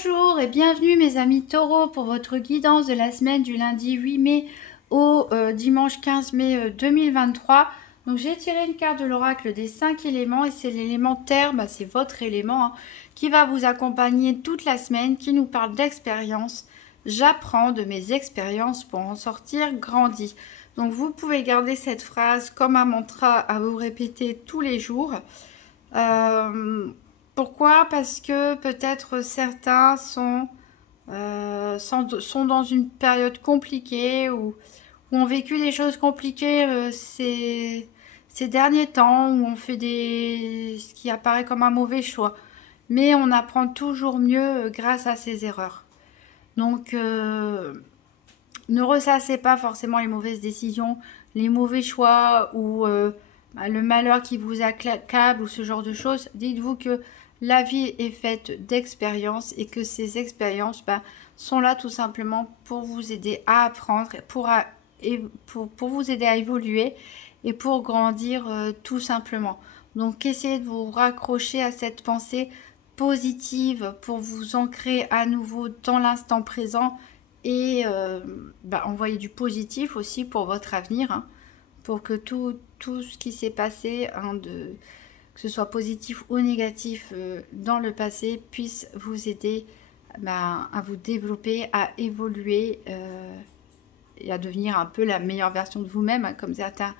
Bonjour et bienvenue mes amis taureaux pour votre guidance de la semaine du lundi 8 mai au dimanche 15 mai 2023. Donc j'ai tiré une carte de l'oracle des 5 éléments et c'est l'élément terre, c'est votre élément qui va vous accompagner toute la semaine, qui nous parle d'expérience. J'apprends de mes expériences pour en sortir grandi. Donc vous pouvez garder cette phrase comme un mantra à vous répéter tous les jours. Pourquoi? Parce que peut-être certains sont dans une période compliquée ou ont vécu des choses compliquées ces derniers temps, où on fait ce qui apparaît comme un mauvais choix. Mais on apprend toujours mieux grâce à ces erreurs. Donc, ne ressassez pas forcément les mauvaises décisions, les mauvais choix ou le malheur qui vous accable ou ce genre de choses. Dites-vous que la vie est faite d'expériences et que ces expériences sont là tout simplement pour vous aider à apprendre, pour vous aider à évoluer et pour grandir tout simplement. Donc essayez de vous raccrocher à cette pensée positive pour vous ancrer à nouveau dans l'instant présent et envoyer du positif aussi pour votre avenir, pour que tout ce qui s'est passé, que ce soit positif ou négatif dans le passé, puisse vous aider à vous développer, à évoluer et à devenir un peu la meilleure version de vous-même, comme certains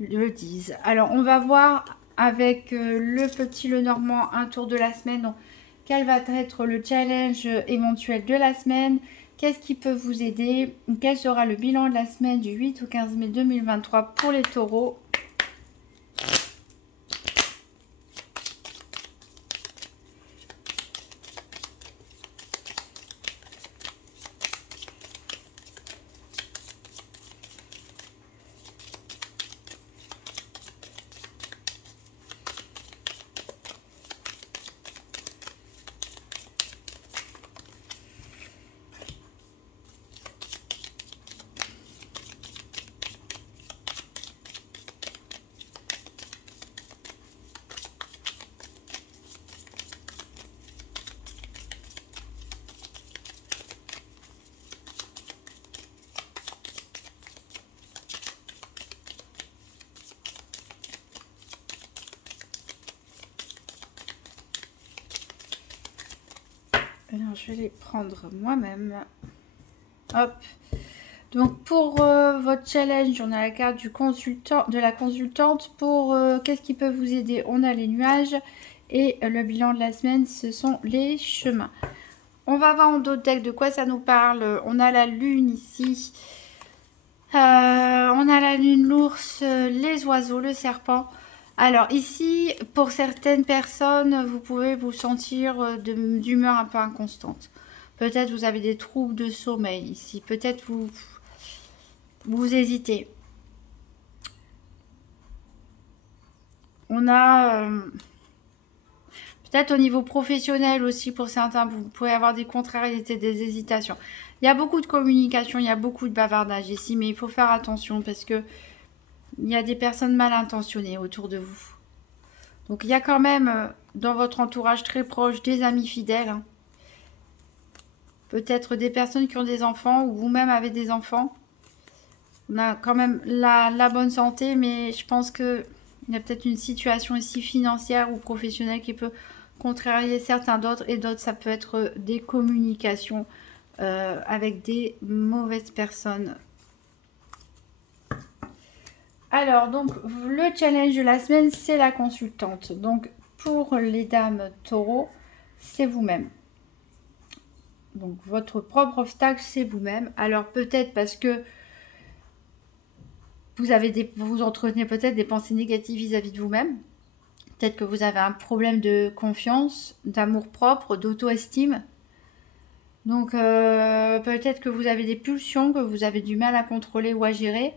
le disent. Alors, on va voir avec le petit Lenormand un tour de la semaine. Donc, quel va être le challenge éventuel de la semaine? Qu'est-ce qui peut vous aider? Quel sera le bilan de la semaine du 8 au 15 mai 2023 pour les taureaux? Alors, je vais les prendre moi-même. Hop. Donc, pour votre challenge, on a la carte de la consultante. Pour qu'est-ce qui peut vous aider? On a les nuages. Et le bilan de la semaine, ce sont les chemins. On va voir en d'autres decks de quoi ça nous parle. On a la lune ici. On a la lune, l'ours, les oiseaux, le serpent. Alors ici, pour certaines personnes, vous pouvez vous sentir d'humeur un peu inconstante. Peut-être vous avez des troubles de sommeil ici. Peut-être vous hésitez. On a peut-être au niveau professionnel aussi pour certains, vous pouvez avoir des contrariétés, des hésitations. Il y a beaucoup de communication, il y a beaucoup de bavardage ici, mais il faut faire attention parce que il y a des personnes mal intentionnées autour de vous. Donc il y a quand même dans votre entourage très proche des amis fidèles. Peut-être des personnes qui ont des enfants ou vous-même avez des enfants. On a quand même la bonne santé, mais je pense qu'il y a peut-être une situation ici financière ou professionnelle qui peut contrarier certains d'autres. Et d'autres, ça peut être des communications avec des mauvaises personnes. Alors, donc, le challenge de la semaine, c'est la consultante. Donc, pour les dames taureaux, c'est vous-même. Donc, votre propre obstacle, c'est vous-même. Alors, peut-être parce que vous entretenez peut-être des pensées négatives vis-à-vis de vous-même. Peut-être que vous avez un problème de confiance, d'amour-propre, d'auto-estime. Donc, peut-être que vous avez des pulsions que vous avez du mal à contrôler ou à gérer.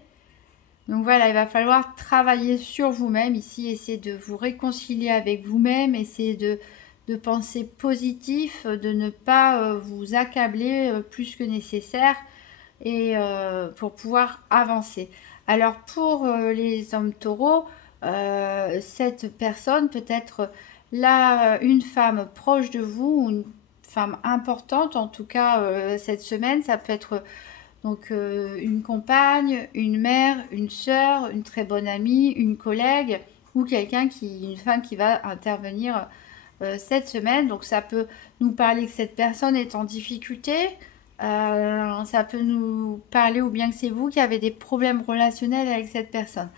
Donc voilà, il va falloir travailler sur vous-même ici, essayer de vous réconcilier avec vous-même, essayer de penser positif, de ne pas vous accabler plus que nécessaire et pour pouvoir avancer. Alors pour les hommes taureaux, cette personne peut être une femme proche de vous, une femme importante, en tout cas cette semaine. Ça peut être donc une compagne, une mère, une sœur, une très bonne amie, une collègue ou une femme qui va intervenir cette semaine. Donc ça peut nous parler que cette personne est en difficulté. Ça peut nous parler ou bien que c'est vous qui avez des problèmes relationnels avec cette personne.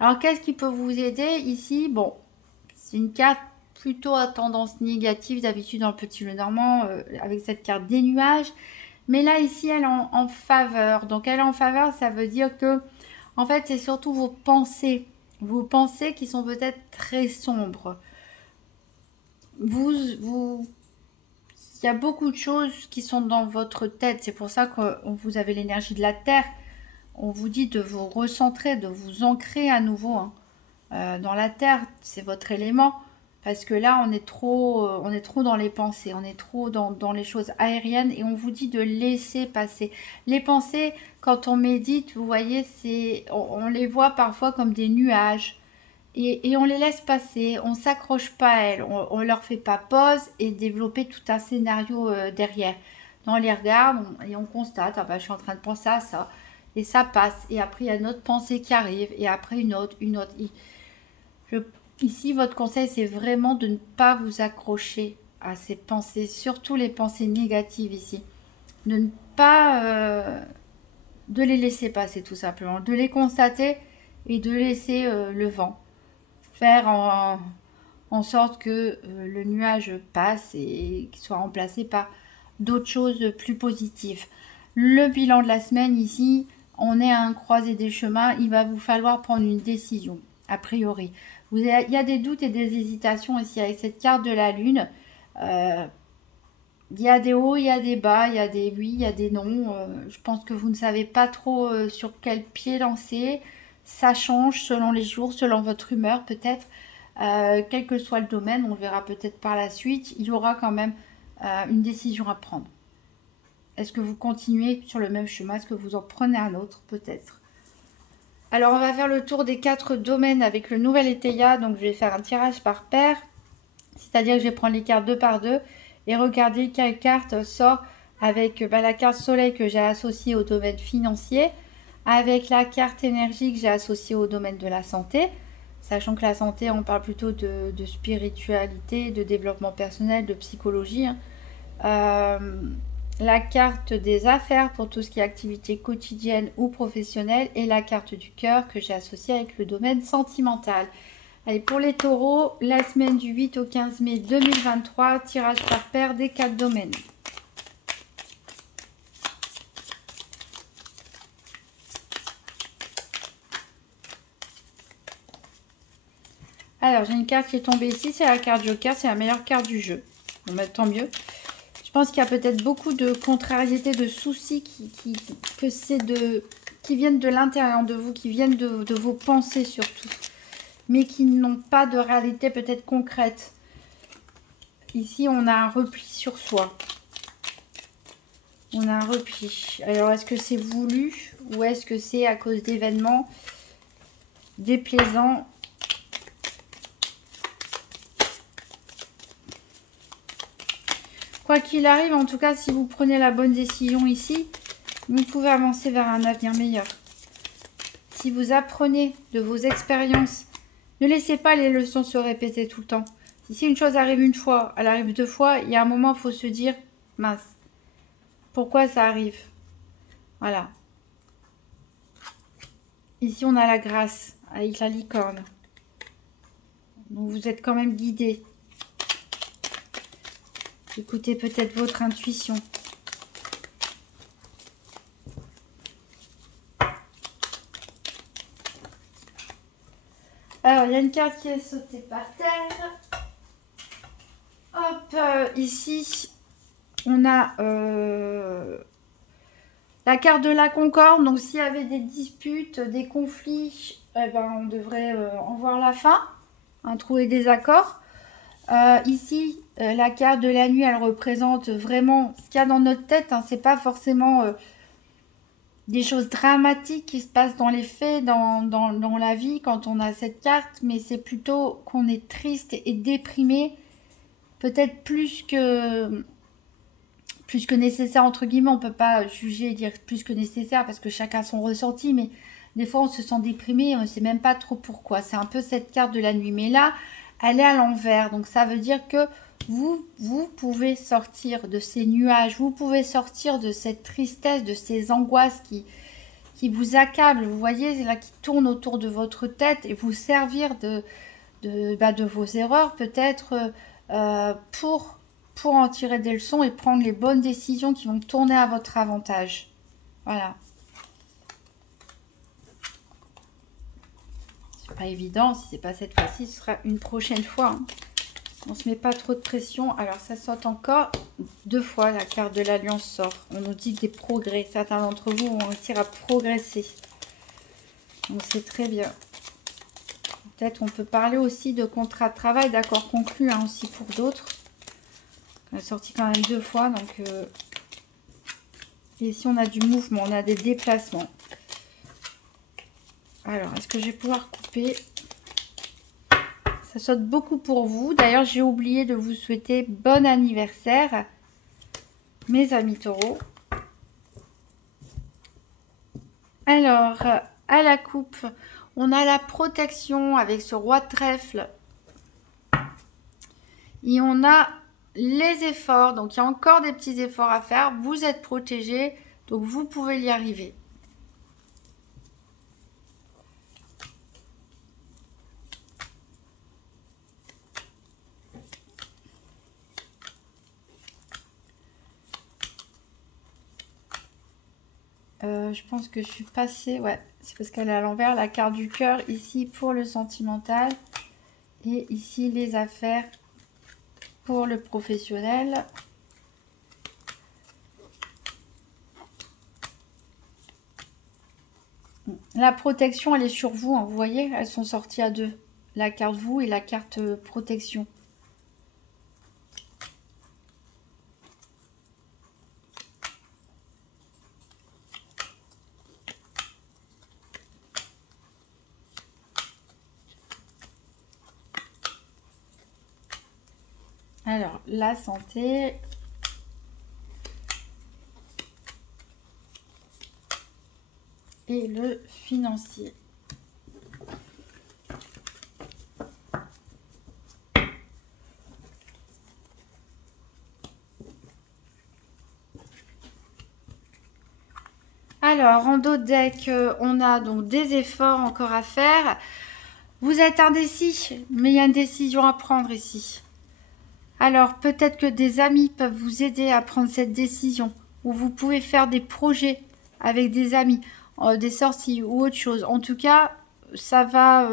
Alors qu'est-ce qui peut vous aider ici? Bon, c'est une carte plutôt à tendance négative d'habitude dans le petit jeu normand avec cette carte des nuages. Mais là, ici, elle est en faveur. Donc, elle est en faveur, ça veut dire que, en fait, c'est surtout vos pensées. Vos pensées qui sont peut-être très sombres. Il y a beaucoup de choses qui sont dans votre tête. C'est pour ça que vous avez l'énergie de la terre. On vous dit de vous recentrer, de vous ancrer à nouveau dans la terre. C'est votre élément. Parce que là, on est trop dans les pensées, on est trop dans les choses aériennes et on vous dit de laisser passer. Les pensées, quand on médite, vous voyez, on les voit parfois comme des nuages et on les laisse passer, on s'accroche pas à elles, on leur fait pas pause et développer tout un scénario derrière. Non, on les regarde et on constate, ah bah, je suis en train de penser à ça et ça passe. Et après, il y a une autre pensée qui arrive et après une autre. Ici, votre conseil, c'est vraiment de ne pas vous accrocher à ces pensées, surtout les pensées négatives ici. De ne pas... de les laisser passer tout simplement, de les constater et de laisser le vent faire en sorte que le nuage passe et qu'il soit remplacé par d'autres choses plus positives. Le bilan de la semaine ici, on est à un croisé des chemins, il va vous falloir prendre une décision, a priori. Il y a des doutes et des hésitations ici avec cette carte de la lune. Il y a des hauts, il y a des bas, il y a des oui, il y a des non. Je pense que vous ne savez pas trop sur quel pied lancer. Ça change selon les jours, selon votre humeur peut-être. Quel que soit le domaine, on le verra peut-être par la suite. Il y aura quand même une décision à prendre. Est-ce que vous continuez sur le même chemin? Est-ce que vous en prenez un autre peut-être? Alors, on va faire le tour des 4 domaines avec le nouvel Éteia. Donc, je vais faire un tirage par paire. C'est-à-dire que je vais prendre les cartes 2 par 2 et regarder quelle carte sort avec la carte soleil que j'ai associée au domaine financier, avec la carte énergie que j'ai associée au domaine de la santé. Sachant que la santé, on parle plutôt de spiritualité, de développement personnel, de psychologie. La carte des affaires pour tout ce qui est activité quotidienne ou professionnelle et la carte du cœur que j'ai associée avec le domaine sentimental. Allez, pour les taureaux, la semaine du 8 au 15 mai 2023, tirage par paire des 4 domaines. Alors, j'ai une carte qui est tombée ici, c'est la carte Joker, c'est la meilleure carte du jeu. Bon, bah, tant mieux. Je pense qu'il y a peut-être beaucoup de contrariétés, de soucis qui viennent de l'intérieur de vous, qui viennent de vos pensées surtout, mais qui n'ont pas de réalité peut-être concrète. Ici, on a un repli sur soi. On a un repli. Alors, est-ce que c'est voulu ou est-ce que c'est à cause d'événements déplaisants ? Quoi qu'il arrive, en tout cas, si vous prenez la bonne décision ici, vous pouvez avancer vers un avenir meilleur. Si vous apprenez de vos expériences, ne laissez pas les leçons se répéter tout le temps. Si une chose arrive une fois, elle arrive 2 fois, il y a un moment, il faut se dire, mince, pourquoi ça arrive? Voilà. Ici, on a la grâce avec la licorne. Donc, vous êtes quand même guidé. Écoutez peut-être votre intuition. Alors, il y a une carte qui est sautée par terre. Hop, ici, on a la carte de la concorde. Donc, s'il y avait des disputes, des conflits, eh ben, on devrait en voir la fin, trouver des accords. Ici, la carte de la nuit, elle représente vraiment ce qu'il y a dans notre tête. C'est pas forcément des choses dramatiques qui se passent dans les faits, dans la vie quand on a cette carte, mais c'est plutôt qu'on est triste et déprimé, peut-être plus que plus que nécessaire, entre guillemets. On ne peut pas juger et dire plus que nécessaire parce que chacun a son ressenti, mais des fois on se sent déprimé, on ne sait même pas trop pourquoi. C'est un peu cette carte de la nuit, mais là elle est à l'envers, donc ça veut dire que vous pouvez sortir de ces nuages, vous pouvez sortir de cette tristesse, de ces angoisses qui vous accablent, vous voyez, là, qui tournent autour de votre tête, et vous servir de vos erreurs peut-être pour en tirer des leçons et prendre les bonnes décisions qui vont tourner à votre avantage. Voilà. C'est pas évident, si c'est pas cette fois-ci, ce sera une prochaine fois. Hein. On se met pas trop de pression. Alors ça saute encore 2 fois, la carte de l'alliance sort. On nous dit des progrès. Certains d'entre vous vont réussir à progresser. Donc c'est très bien. Peut-être on peut parler aussi de contrat de travail, d'accord conclu hein, aussi pour d'autres. On a sorti quand même 2 fois. Donc, et ici on a du mouvement, on a des déplacements. Alors, est-ce que je vais pouvoir couper? Ça saute beaucoup pour vous. D'ailleurs, j'ai oublié de vous souhaiter bon anniversaire, mes amis taureaux. Alors, à la coupe, on a la protection avec ce roi de trèfle. Et on a les efforts. Donc, il y a encore des petits efforts à faire. Vous êtes protégés, donc vous pouvez y arriver. Je pense que je suis passée, ouais, c'est parce qu'elle est à l'envers, la carte du cœur ici pour le sentimental et ici les affaires pour le professionnel. La protection, elle est sur vous, hein, vous voyez, elles sont sorties à 2, la carte vous et la carte protection. Alors, la santé. Et le financier. Alors, en dos de deck, on a donc des efforts encore à faire. Vous êtes indécis, mais il y a une décision à prendre ici. Alors, peut-être que des amis peuvent vous aider à prendre cette décision. Ou vous pouvez faire des projets avec des amis, des sorties ou autre chose. En tout cas, ça va...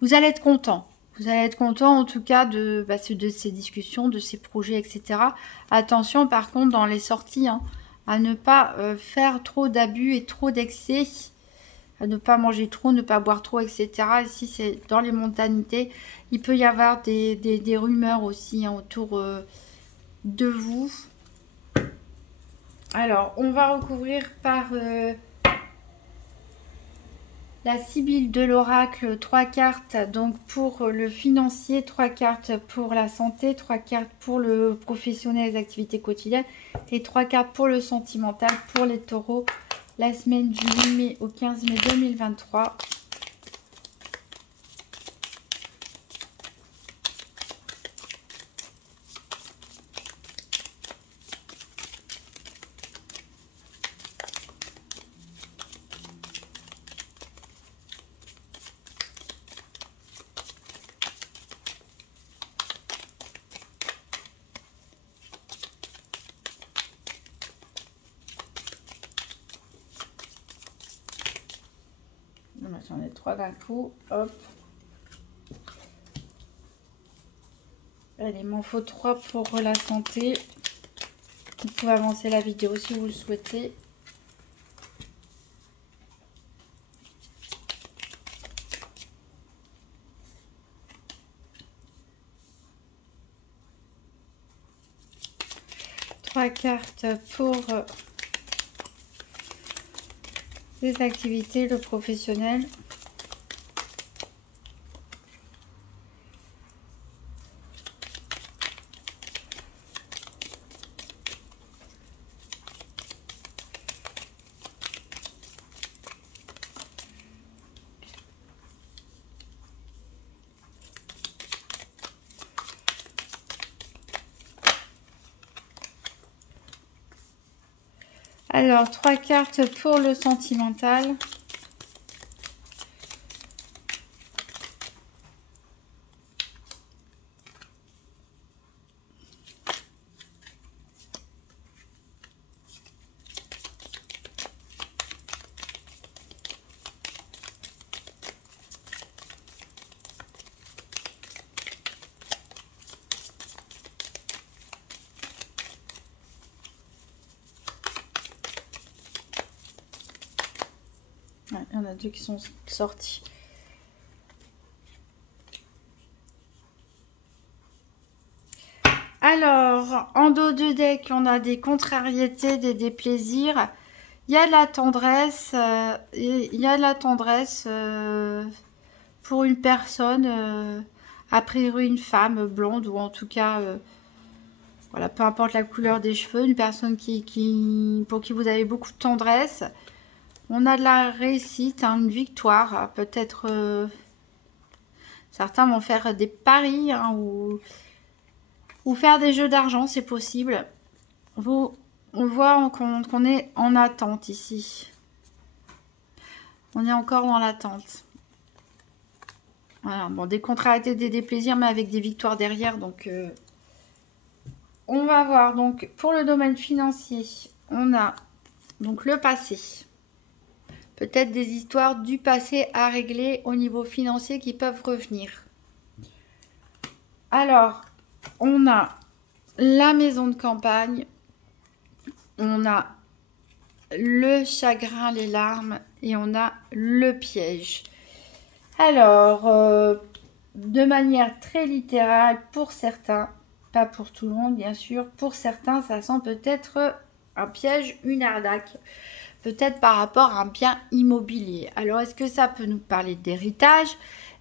vous allez être content. Vous allez être content en tout cas de ces discussions, de ces projets, etc. Attention par contre dans les sorties, hein, à ne pas faire trop d'abus et trop d'excès. À ne pas manger trop, ne pas boire trop, etc. Ici, c'est dans les mondanités. Il peut y avoir des rumeurs aussi hein, autour de vous. Alors, on va recouvrir par la Sibylle de l'oracle, 3 cartes. Donc, pour le financier, 3 cartes pour la santé, 3 cartes pour le professionnel, les activités quotidiennes et 3 cartes pour le sentimental, pour les taureaux. La semaine du 8 mai au 15 mai 2023. J'en ai 3 d'un coup, hop. Allez, il m'en faut 3 pour la santé. Vous pouvez avancer la vidéo si vous le souhaitez. Trois cartes pour les activités, le professionnel. Alors, 3 cartes pour le sentimental. Ouais, il y en a 2 qui sont sortis. Alors, en dos de deck, on a des contrariétés, des déplaisirs. Il y a de la tendresse. Il y a de la tendresse pour une personne, a priori une femme blonde, ou en tout cas, voilà, peu importe la couleur des cheveux, une personne pour qui vous avez beaucoup de tendresse. On a de la réussite, hein, une victoire. Peut-être certains vont faire des paris, hein, ou faire des jeux d'argent, c'est possible. On voit qu'on est en attente ici. On est encore dans l'attente. Voilà, bon, des contrariétés, des déplaisirs, mais avec des victoires derrière. Donc, on va voir. Donc, pour le domaine financier, on a donc le passé. Peut-être des histoires du passé à régler au niveau financier qui peuvent revenir. Alors, on a la maison de campagne. On a le chagrin, les larmes. Et on a le piège. Alors, de manière très littérale pour certains, pas pour tout le monde bien sûr, pour certains ça sent peut-être un piège, une arnaque. Peut-être par rapport à un bien immobilier. Alors, est-ce que ça peut nous parler d'héritage?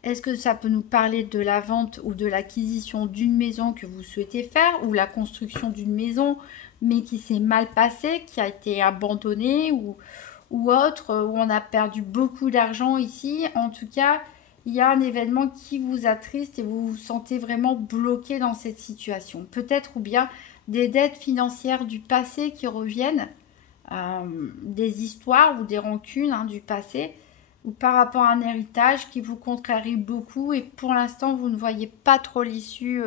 Est-ce que ça peut nous parler de la vente ou de l'acquisition d'une maison que vous souhaitez faire, ou la construction d'une maison, mais qui s'est mal passée, qui a été abandonnée, ou autre, où on a perdu beaucoup d'argent ici? En tout cas, il y a un événement qui vous attriste et vous vous sentez vraiment bloqué dans cette situation. Peut-être ou bien des dettes financières du passé qui reviennent. Des histoires ou des rancunes, hein, du passé, ou par rapport à un héritage qui vous contrarie beaucoup, et pour l'instant vous ne voyez pas trop l'issue,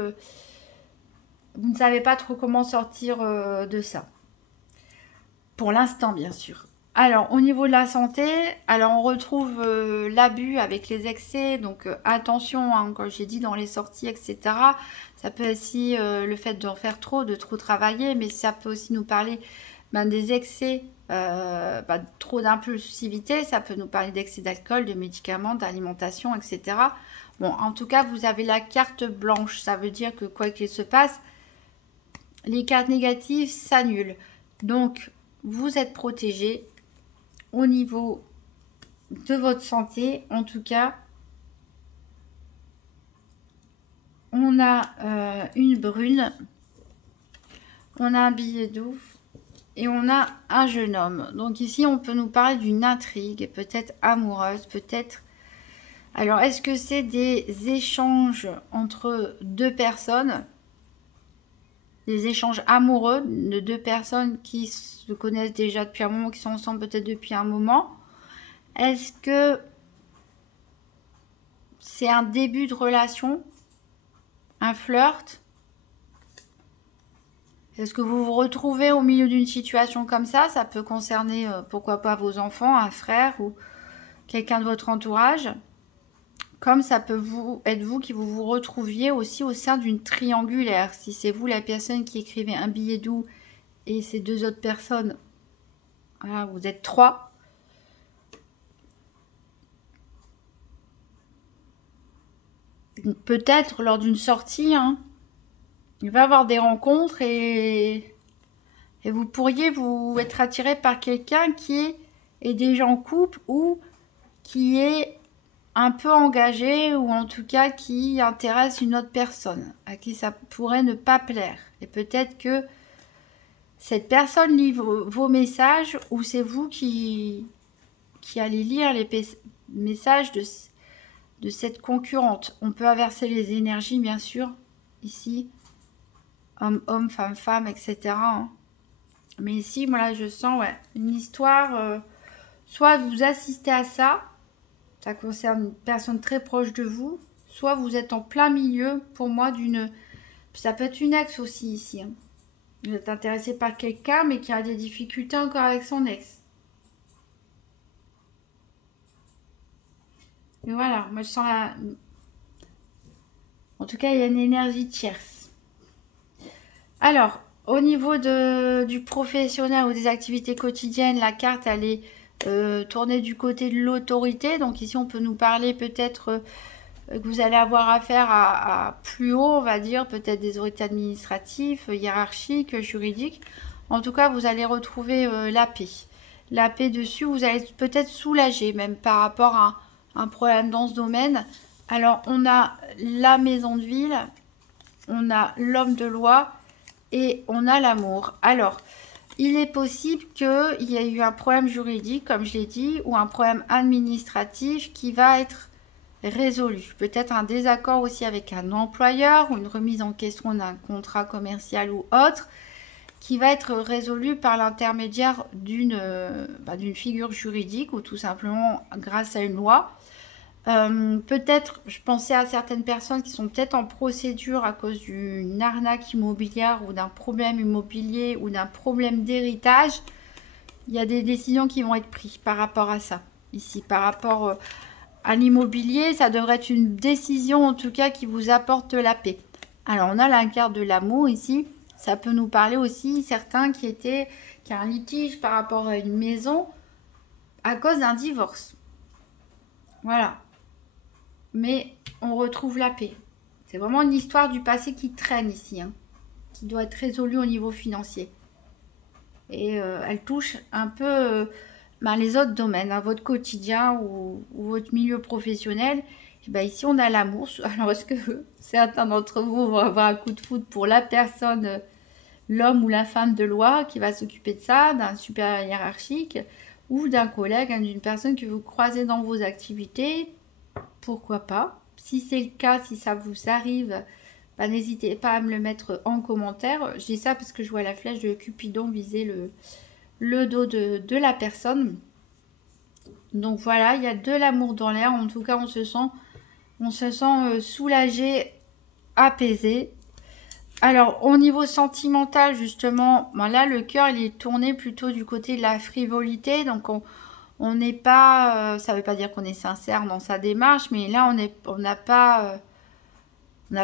vous ne savez pas trop comment sortir de ça, pour l'instant bien sûr. Alors, au niveau de la santé, alors on retrouve l'abus avec les excès, donc attention, hein, comme j'ai dit, dans les sorties, etc. Ça peut aussi le fait d'en faire trop, de trop travailler, mais ça peut aussi nous parler des excès, trop d'impulsivité. Ça peut nous parler d'excès d'alcool, de médicaments, d'alimentation, etc. Bon, en tout cas, vous avez la carte blanche. Ça veut dire que quoi qu'il se passe, les cartes négatives s'annulent. Donc, vous êtes protégé au niveau de votre santé. En tout cas, on a une brune, on a un billet d'eau et on a un jeune homme. Donc ici, on peut nous parler d'une intrigue, peut-être amoureuse, peut-être... Alors, est-ce que c'est des échanges entre deux personnes, des échanges amoureux de deux personnes qui se connaissent déjà depuis un moment, qui sont ensemble peut-être depuis un moment? Est-ce que c'est un début de relation, un flirt? Est-ce que vous vous retrouvez au milieu d'une situation comme ça? Ça peut concerner, pourquoi pas, vos enfants, un frère ou quelqu'un de votre entourage. Comme ça peut être vous qui vous retrouviez aussi au sein d'une triangulaire. Si c'est vous la personne qui écrivait un billet doux et ces deux autres personnes, voilà, vous êtes trois. Peut-être lors d'une sortie, hein, il va y avoir des rencontres et vous pourriez vous être attiré par quelqu'un qui est déjà en couple ou qui est un peu engagé, ou en tout cas qui intéresse une autre personne à qui ça pourrait ne pas plaire. Et peut-être que cette personne lit vos messages, ou c'est vous qui allez lire les messages de cette concurrente. On peut inverser les énergies, bien sûr, ici. Homme, homme, femme, femme, etc. hein. Mais ici, voilà, je sens ouais, une histoire. Soit vous assistez à ça, ça concerne une personne très proche de vous, soit vous êtes en plein milieu, pour moi, d'une... Ça peut être une ex aussi ici. Hein. Vous êtes intéressé par quelqu'un, mais qui a des difficultés encore avec son ex. Et voilà, moi je sens la... En tout cas, il y a une énergie tierce. Alors, au niveau du professionnel ou des activités quotidiennes, la carte, elle est tournée du côté de l'autorité. Donc ici, on peut nous parler peut-être que vous allez avoir affaire à plus haut, on va dire, peut-être des autorités administratives, hiérarchiques, juridiques. En tout cas, vous allez retrouver la paix. La paix dessus, vous allez peut-être soulager même par rapport à un problème dans ce domaine. Alors, on a la maison de ville, on a l'homme de loi et on a l'amour. Alors, il est possible qu'il y ait eu un problème juridique, comme je l'ai dit, ou un problème administratif qui va être résolu. Peut-être un désaccord aussi avec un employeur ou une remise en question d'un contrat commercial ou autre qui va être résolu par l'intermédiaire d'une figure juridique ou tout simplement grâce à une loi. Peut-être, je pensais à certaines personnes qui sont peut-être en procédure à cause d'une arnaque immobilière ou d'un problème immobilier ou d'un problème d'héritage. Il y a des décisions qui vont être prises par rapport à ça. Ici, par rapport à l'immobilier, ça devrait être une décision en tout cas qui vous apporte la paix. Alors, on a la carte de l'amour ici. Ça peut nous parler aussi certains qui ont un litige par rapport à une maison à cause d'un divorce. Voilà. Mais on retrouve la paix. C'est vraiment une histoire du passé qui traîne ici, hein, qui doit être résolue au niveau financier. Et elle touche un peu les autres domaines, hein, votre quotidien ou votre milieu professionnel. Et ben ici, on a l'amour. Alors, est-ce que certains d'entre vous vont avoir un coup de foudre pour la personne, l'homme ou la femme de loi qui va s'occuper de ça, d'un supérieur hiérarchique ou d'un collègue, hein, d'une personne que vous croisez dans vos activités? Pourquoi pas? Si c'est le cas, si ça vous arrive, n'hésitez pas à me le mettre en commentaire. Je dis ça parce que je vois la flèche de Cupidon viser le dos de la personne. Donc voilà, il y a de l'amour dans l'air. En tout cas, on se sent soulagé, apaisé. Alors, au niveau sentimental, justement, là, le cœur, il est tourné plutôt du côté de la frivolité. Donc, on n'est pas... ça ne veut pas dire qu'on est sincère dans sa démarche, mais là, on n'a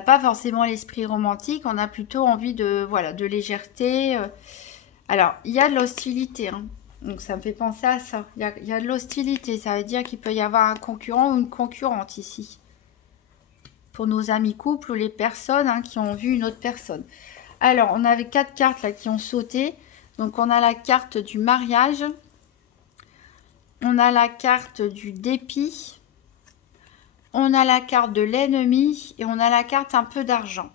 pas forcément l'esprit romantique. On a plutôt envie de légèreté. Alors, il y a de l'hostilité. Hein. Donc, ça me fait penser à ça. Il y a de l'hostilité. Ça veut dire qu'il peut y avoir un concurrent ou une concurrente ici. Pour nos amis couples ou les personnes qui ont vu une autre personne. Alors, on avait 4 cartes là qui ont sauté. Donc, on a la carte du mariage. On a la carte du dépit. On a la carte de l'ennemi. Et on a la carte un peu d'argent.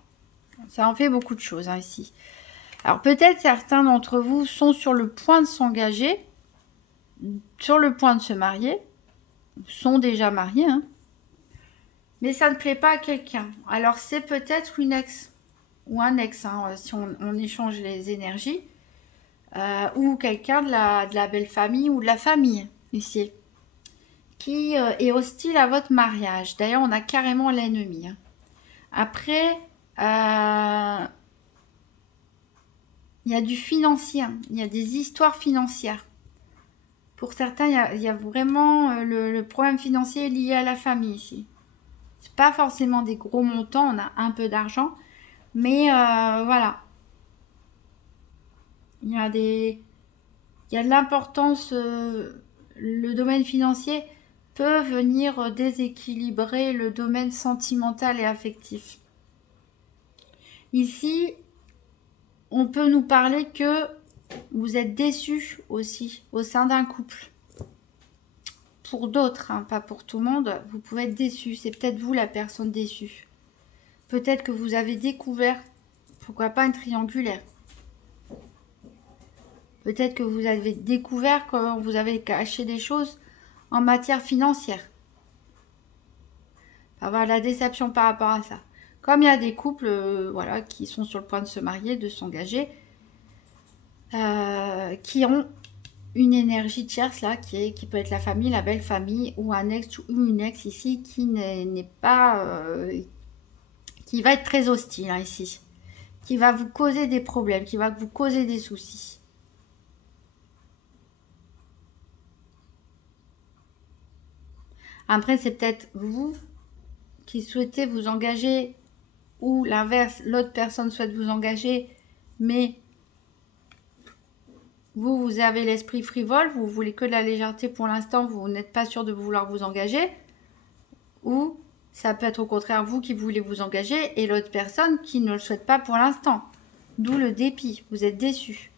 Ça en fait beaucoup de choses ici. Alors, peut-être certains d'entre vous sont sur le point de s'engager. Sur le point de se marier. Sont déjà mariés, hein. Mais ça ne plaît pas à quelqu'un. Alors, c'est peut-être une ex ou un ex, si on échange les énergies. Ou quelqu'un de la belle famille ou de la famille, ici. Qui est hostile à votre mariage. D'ailleurs, on a carrément l'ennemi. Hein. Après, il y a du financier. Hein. Il y a des histoires financières. Pour certains, il y a vraiment le problème financier lié à la famille, ici. C'est pas forcément des gros montants, on a un peu d'argent, mais voilà. Il y a de l'importance, le domaine financier peut venir déséquilibrer le domaine sentimental et affectif. Ici, on peut nous parler que vous êtes déçus aussi au sein d'un couple. Pour d'autres, pas pour tout le monde, vous pouvez être déçu. C'est peut-être vous la personne déçue. Peut-être que vous avez découvert, pourquoi pas une triangulaire. Peut-être que vous avez découvert que vous avez caché des choses en matière financière. Avoir la déception par rapport à ça. Comme il y a des couples qui sont sur le point de se marier, de s'engager, qui ont une énergie tierce là, qui peut être la famille, la belle famille, ou un ex ou une ex ici qui n'est pas... qui va être très hostile hein, ici. Qui va vous causer des problèmes, qui va vous causer des soucis. Après, c'est peut-être vous qui souhaitez vous engager ou l'inverse, l'autre personne souhaite vous engager, mais vous avez l'esprit frivole, vous voulez que de la légèreté pour l'instant, vous n'êtes pas sûr de vouloir vous engager, ou ça peut être au contraire vous qui voulez vous engager et l'autre personne qui ne le souhaite pas pour l'instant. D'où le dépit, vous êtes déçu.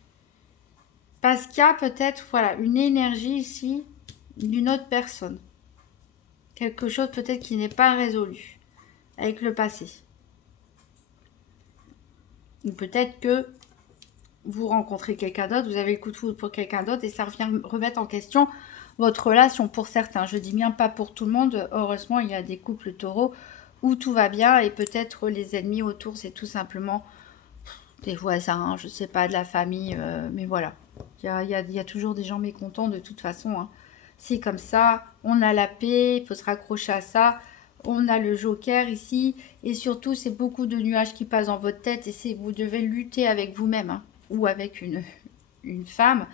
Parce qu'il y a peut-être voilà, une énergie ici d'une autre personne. Quelque chose peut-être qui n'est pas résolu avec le passé. Ou peut-être que vous rencontrez quelqu'un d'autre, vous avez le coup de foudre pour quelqu'un d'autre et ça revient remettre en question votre relation pour certains. Je dis bien pas pour tout le monde. Heureusement, il y a des couples taureaux où tout va bien et peut-être les ennemis autour, c'est tout simplement des voisins, je sais pas, de la famille. Mais voilà, il y a toujours des gens mécontents de toute façon. Hein. C'est comme ça, on a la paix, il faut se raccrocher à ça. On a le joker ici et surtout, c'est beaucoup de nuages qui passent dans votre tête et vous devez lutter avec vous-même hein, ou avec une femme.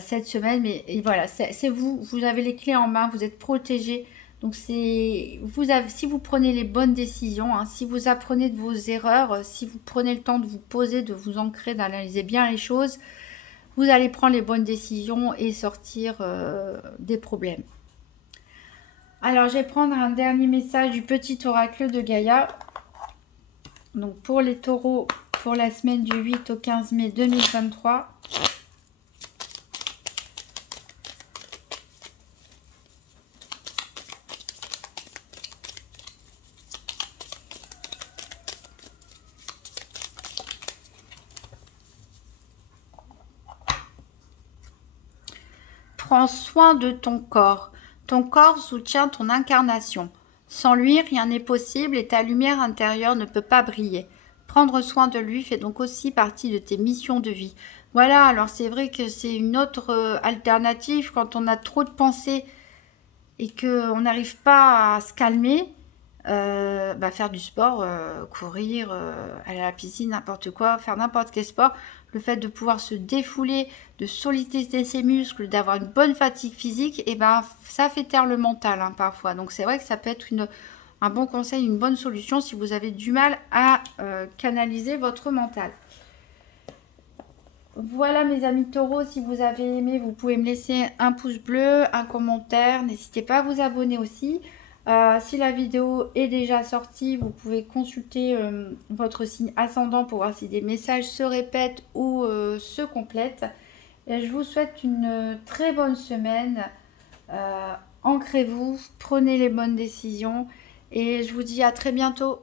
Cette semaine, mais et voilà, c'est vous avez les clés en main, vous êtes protégé. Donc si vous prenez les bonnes décisions, hein, si vous apprenez de vos erreurs, si vous prenez le temps de vous poser, de vous ancrer, d'analyser bien les choses, vous allez prendre les bonnes décisions et sortir des problèmes. Alors je vais prendre un dernier message du petit oracle de Gaïa. Donc pour les taureaux, pour la semaine du 8 au 15 mai 2023. Prends soin de ton corps. Ton corps soutient ton incarnation. Sans lui, rien n'est possible et ta lumière intérieure ne peut pas briller. Prendre soin de lui fait donc aussi partie de tes missions de vie. Voilà, alors c'est vrai que c'est une autre alternative quand on a trop de pensées et qu'on n'arrive pas à se calmer. Faire du sport, courir, aller à la piscine, n'importe quoi, faire n'importe quel sport. Le fait de pouvoir se défouler, de solliciter ses muscles, d'avoir une bonne fatigue physique, et ça fait taire le mental hein, parfois. Donc c'est vrai que ça peut être un bon conseil, une bonne solution si vous avez du mal à canaliser votre mental. Voilà mes amis taureaux, si vous avez aimé, vous pouvez me laisser un pouce bleu, un commentaire. N'hésitez pas à vous abonner aussi. Si la vidéo est déjà sortie, vous pouvez consulter votre signe ascendant pour voir si des messages se répètent ou se complètent. Et je vous souhaite une très bonne semaine. Ancrez-vous, prenez les bonnes décisions et je vous dis à très bientôt.